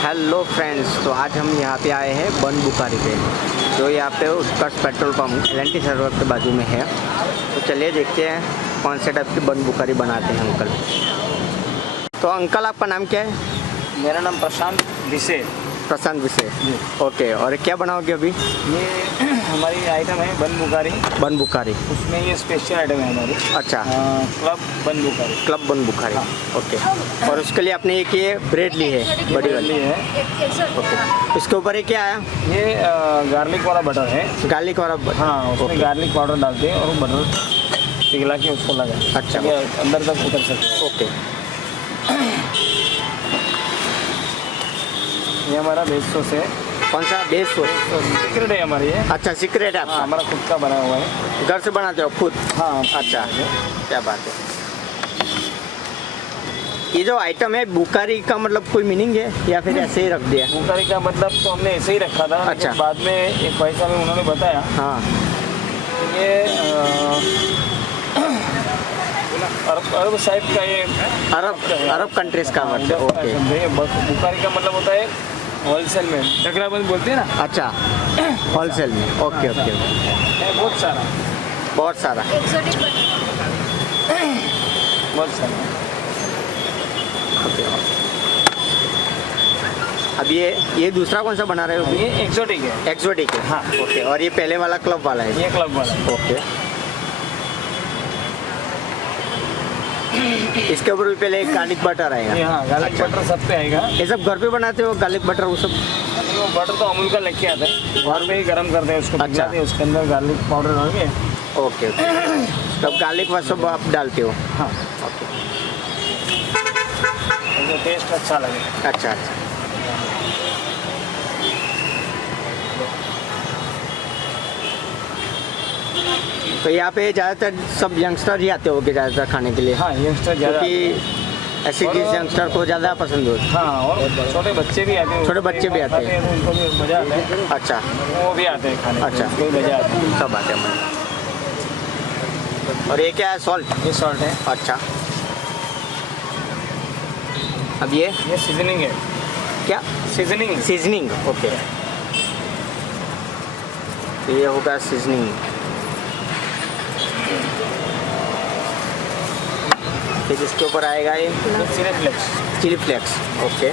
Hello friends, तो आज हम यहाँ पे आए हैं बन बुखारी पे, जो यहाँ पे उत्कर्ष पेट्रोल पंप LNT सर्वर के बाजू में है। तो चलिए देखते हैं कौन से टाइप की बन बुखारी बनाते हैं अंकल। तो अंकल आपका नाम क्या है? मेरा नाम प्रशांत विशे। प्रशांत विशे, ओके। और क्या बनाओगे अभी? ये हमारी आइटम है बन बुखारी। बन बुखारी, उसमें ये स्पेशल आइटम है हमारी। अच्छा। क्लब बन बुखारी। क्लब बन बुखारी, हाँ। ओके। और उसके लिए आपने एक ये ब्रेड ली है, बड़ी वाली है। ओके। इसके ऊपर ये क्या है? ये गार्लिक वाला बटर है। गार्लिक वाला हाँ, उसमें गार्लिक पाउडर डालते हैं और बटर पिघला के उसको लगाए। अच्छा, अंदर तक उतर सकते। ओके। ये हमारा बेस सॉस है। कौन सा? बेस सॉस सीक्रेट है हमारी ये। अच्छा, सीक्रेट है हाँ, आपका? हमारा खुद का बना हुआ है। घर से बनाते हो खुद? हाँ। अच्छा, क्या बात है। ये जो आइटम है बुखारी का मतलब कोई मीनिंग है या फिर ऐसे ही रख दिया? बुखारी का मतलब तो हमने ऐसे ही रखा था। अच्छा। लेकिन बाद में एक भाई साहब ने उन्होंने बताया हाँ। ये अरब साइड का ये अरब कंट्रीज का मतलब, ओके। बुखारी का मतलब होता है होलसेल में, डगराबंद बोलते हैं ना। अच्छा, होलसेल में, ओके ओके। बहुत सारा बहुत सारा ओके। अब ये दूसरा कौन सा बना रहे हो अभी? ये एक्सोटिक है। एक्सोटिक है, हाँ। ओके। और ये पहले वाला क्लब वाला है? ये क्लब वाला है। ओके। इसके ऊपर भी पहले एक गार्लिक बटर आएगा? हाँ, गार्लिक बटर सब पे आएगा। ये सब घर पे बनाते हो गार्लिक बटर वो सब? वो बटर तो अमूल का लेके आता है, घर पे ही गर्म करते हैं उसको। अच्छा। पिघलाते हैं, उसके अंदर गार्लिक पाउडर डालेंगे। Okay okay. तब गार्लिक वो सब आप डालते हो? हाँ, ओके। तो टेस्ट अच्छा लगेगा। अच्छा अच्छा। तो यहाँ पे ज़्यादातर सब यंगस्टर ही आते होंगे ज़्यादातर खाने के लिए? हाँ, यंगस्टर ज़्यादा। क्योंकि ऐसी चीज़ यंगस्टर को ज़्यादा पसंद होती है। हाँ, और छोटे बच्चे भी आते हैं। छोटे बच्चे भी आते हैं, तो उनको भी मज़ा आता है। अच्छा। वो भी आते हैं खाने। अच्छा। कोई मज़ा आता है। सब आते हैं। और ये क्या है? सॉल्ट? ये सॉल्ट है। अच्छा। अब ये सीजनिंग है। क्या? सीजनिंग। Seasoning, okay. तो ये होगा सीजनिंग। फिर इसके ऊपर आएगा ये chilli flakes. Chilli flakes, okay.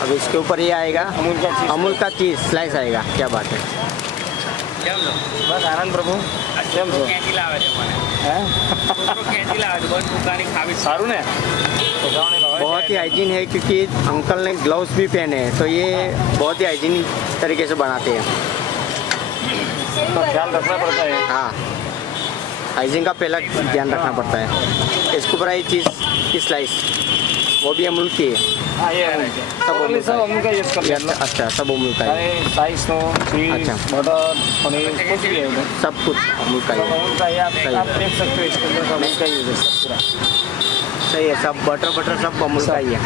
अब इसके ऊपर ये आएगा अमूल का चीज़ स्लाइस आएगा। क्या बात है। बस आनंद प्रभु। सारू ने बहुत ही हाइजीन है क्योंकि अंकल ने ग्लव्स भी पहने हैं, तो ये बहुत ही हाइजीन तरीके से बनाते हैं। तो ख्याल रखना पड़ता है। हाँ, हाइजीन का पहला ध्यान रखना पड़ता है। इसके ऊपर आई चीज़ की स्लाइस, वो भी अमूल की है। हाँ, ये सब अमूल का यूज़ कर लेना। अच्छा, सब अमूल का है। साइज तो चीज़, बटर, पनीर कुछ भी है उधर। सब कुछ अमूल का है। अमूल का है। आप देख सकते हो इसके अंदर अमूल का यूज़ है सब पूरा। सही है, सब बटर सब अमूल का ही है।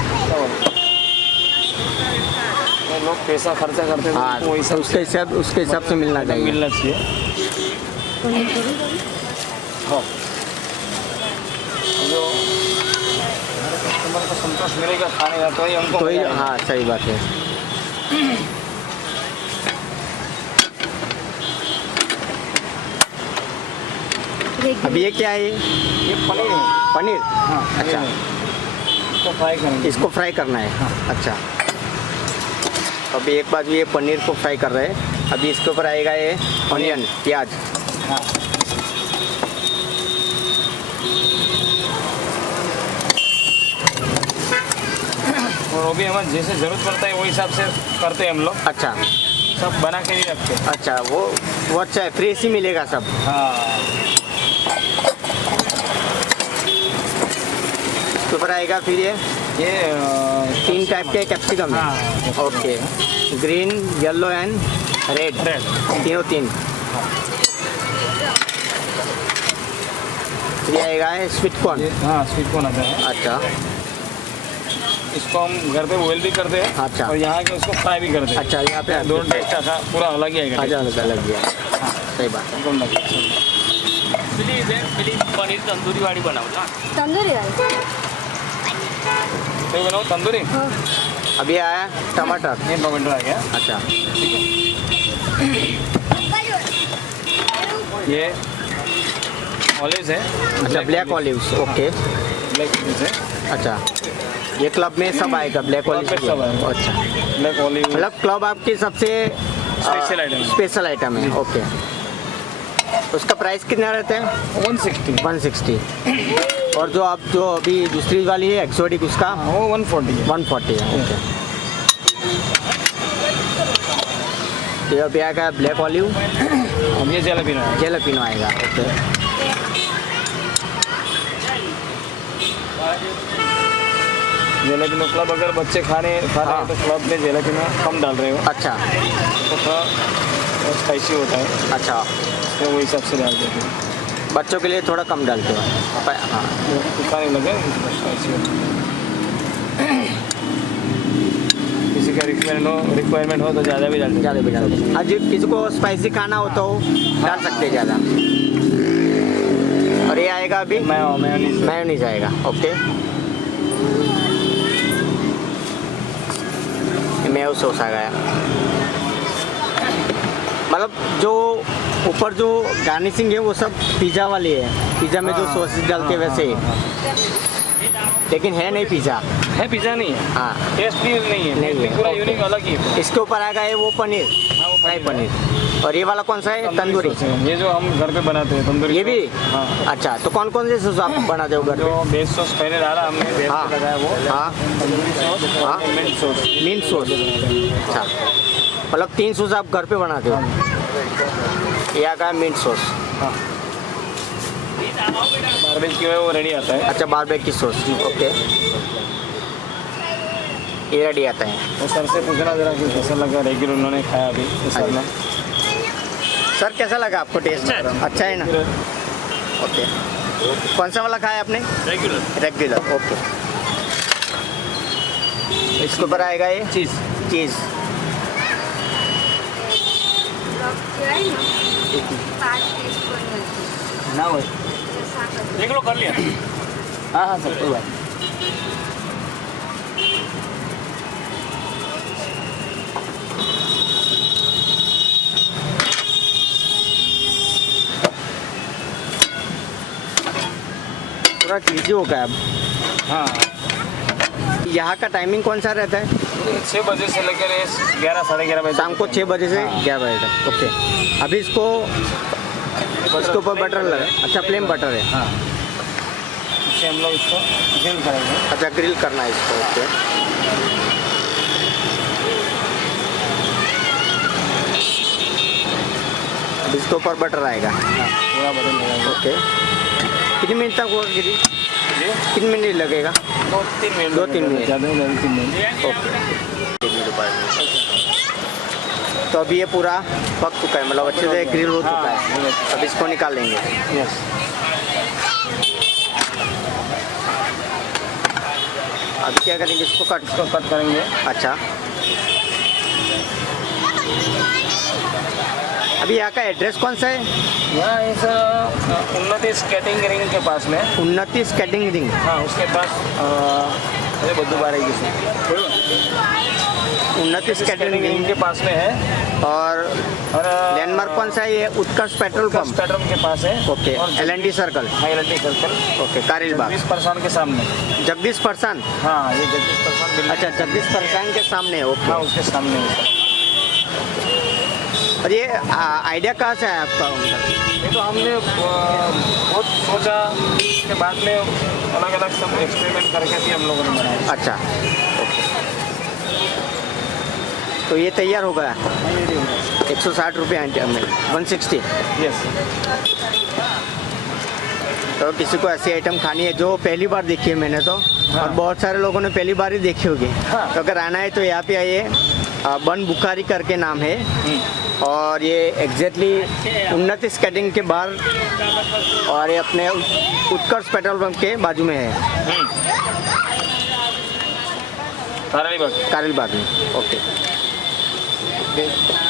लोग पैसा खर्चा करते हैं, हाँ, तो वही उसके हिसाब से मिलना चाहिए। हाँ, जो कस्टमर को संतोष मिलेगा खाने का, तो ही हमको तो ही, मजा आएगा। हाँ सही बात है। अब ये क्या है? ये पनीर है। पनीर? हाँ, अच्छा। इसको फ्राई करेंगे। इसको फ्राई करना है? हाँ। अच्छा। अभी एक बाजू ये पनीर को फ्राई कर रहे हैं। अभी इसके ऊपर आएगा ये ऑनियन, प्याज। हाँ, और वो भी हमें जैसे ज़रूरत पड़ता है वही हिसाब से करते हैं हम लोग। अच्छा। सब बना के नहीं रखते। अच्छा, वो अच्छा है, फ्रेश ही मिलेगा सब। हाँ, इसके ऊपर आएगा फिर ये 3 टाइप के कैप्सिकम है। हाँ, okay, green, yellow and red, तीनों 3। ये आएगा है स्वीट कॉर्न। हाँ, स्वीट कॉर्न आता है। अच्छा, इसको हम घर पे बॉयल भी करते हैं अच्छा। और यहाँ के उसको फ्राई भी करते हैं। अच्छा यहाँ पे दोनों टेस्ट ऐसा पूरा अलग ही आएगा। अच्छा अलग गया, सही बात है। दोनों अलग है। पनीर तंदूरी वाली बनाओ ना। तंदूरी वाली तो बनाओ तंदूरी। हाँ। अभी आया टमाटर। ये टमाटर आ गया। अच्छा ये ऑलिव्स है। अच्छा black olives, okay. Black olives है। अच्छा ये क्लब में सब आएगा, ब्लैक क्लब में सब ऑलिव। आएगा। अच्छा ब्लैक ऑलिव मतलब क्लब आपकी सबसे स्पेशल आइटम है। स्पेशल आइटम है, ओके। उसका प्राइस कितना रहता है? 160। 160। और जो आप जो अभी दूसरी वाली है एक्सोटिक उसका वो 140 है। 140 है, ओके। ये अभी आएगा ब्लैक ऑलिव, अब ये जलेबी है। जेलापिनो आएगा, ओके। जलेबी क्लब अगर बच्चे खा रहे हैं तो क्लब में जलेबी कम डाल रहे हो अच्छा तो थोड़ा स्पाइसी होता है, अच्छा, तो वो हिसाब से डाल देते हैं। बच्चों के लिए थोड़ा कम डालते हो। हाँ तीखा नहीं लगे, स्पाइसी होता है। किसी का रिक्वायरमेंट हो तो ज़्यादा भी डाल सकते ज़्यादा भी डालते हैं। आज किसी को स्पाइसी खाना हो तो डाल सकते हैं ज़्यादा। और ये आएगा अभी मेयोनीज आएगा, ओके। मेयो सॉस आ गया। मतलब जो ऊपर जो गार्निशिंग है वो सब पिज़्ज़ा वाली है, पिज़्ज़ा में जो सॉसेस डालते हैं वैसे ही। लेकिन है नहीं पिज़्ज़ा, है। पिज़्ज़ा नहीं है, हाँ टेस्ट भी नहीं है, नहीं है, पूरा ओके। यूनिक अलग ही है। इसके ऊपर आ गया है वो पनीर, हाँ, वो फ्राई पनीर। और ये वाला कौन सा है? तंदूरी। सॉस है। ये जो हम घर पे बनाते हैं तंदूरी ये भी? हाँ। अच्छा तो कौन कौन से सॉस आप बनाते हो घर जो पे? बेस सॉस पहले डाला हमने, बेस हाँ। पे लगाया वो हाँ तंदूरी सॉस हाँ। और मिंट सॉस। मिंट सॉस, अच्छा। मतलब 3 सॉस आप घर पे बनाते हो? ये आ गया मिंट सॉस। हाँ, बारबेक्यू है वो रेडी आता है। अच्छा बारबेक्यू सॉस, ओके। ये रेडी आता है। वो सर से पूछना जरा कि कैसा लगा, रेगुलर उन्होंने खाया अभी इस साल में। सर कैसा लगा आपको टेस्ट? अच्छा है ना, ओके। कौन सा वाला खाया आपने? Regular, okay. इसके ऊपर आएगा ये चीज़। ना वो देख लो, कर लिया। हाँ हाँ सर, कोई बात नहीं। पूरा चीज़ी हो गया अब। हाँ, यहाँ का टाइमिंग कौन सा रहता है? 6 बजे से लेकर 11 साढ़े 11 बजे शाम को 6 बजे से 11 बजे तक, ओके। अभी इसके ऊपर बटर लगा, अच्छा प्लेन बटर है। हाँ, इससे हम लोग इसको ग्रिल करेंगे। अच्छा ग्रिल करना है इसको, ओके। अब इसके ऊपर बटर आएगा, हाँ, पूरा बटन लगाएंगे। ओके। कितने मिनट तक वो जी, कितने मिनट लगेगा? 2-3 मिनट। 2-3 मिनट। ज़्यादा नहीं, 3 मिनट। तो अभी ये पूरा पक चुका है, मतलब अच्छे से ग्रिल हो चुका है। अब इसको निकालेंगे। यस, अभी क्या करेंगे? इसको इसको कट करेंगे। अच्छा अभी यहाँ का एड्रेस कौन सा है? यहाँ इस उन्नति स्केटिंग रिंग के पास में। उन्नति स्केटिंग रिंग। हाँ, उसके पास अरे बद्दू बारे की उन्नति स्केटिंग रिंग रिंग के पास में है। और लैंडमार्क कौन सा है? ये उत्कर्ष पेट्रोल पंप, पेट्रोल के पास है। ओके। और LNT circle, LNT circle, okay. Karelibaug, 20% के सामने। जगदीश फरसान। हाँ, ये 20% अच्छा जगदीश फरसान के सामने, ओके। हाँ, उसके सामने है। और ये आइडिया कहाँ से आया आपका? ये तो हमने बहुत सोचा के बाद में अलग अलग सब एक्सपेरिमेंट करके भी हम लोगों ने बनाया। अच्छा ओके। तो ये तैयार हो गया, 160 रुपये आंटी हमें 160। यस, तो किसी को ऐसी आइटम खानी है जो पहली बार देखी है मैंने तो, और बहुत सारे लोगों ने पहली बार ही देखी होगी। हाँ। तो अगर आना है तो यहाँ पे आइए। बन बुखारी करके नाम है, और ये एग्जैक्टली उन्नति स्केटिंग के बाहर, और ये अपने उत्कर्ष पेट्रोल पंप के बाजू में है। काराली बाग। कारेल बाग में। ओके,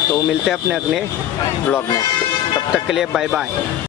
तो मिलते हैं अपने अगले ब्लॉग में, तब तक के लिए बाय बाय।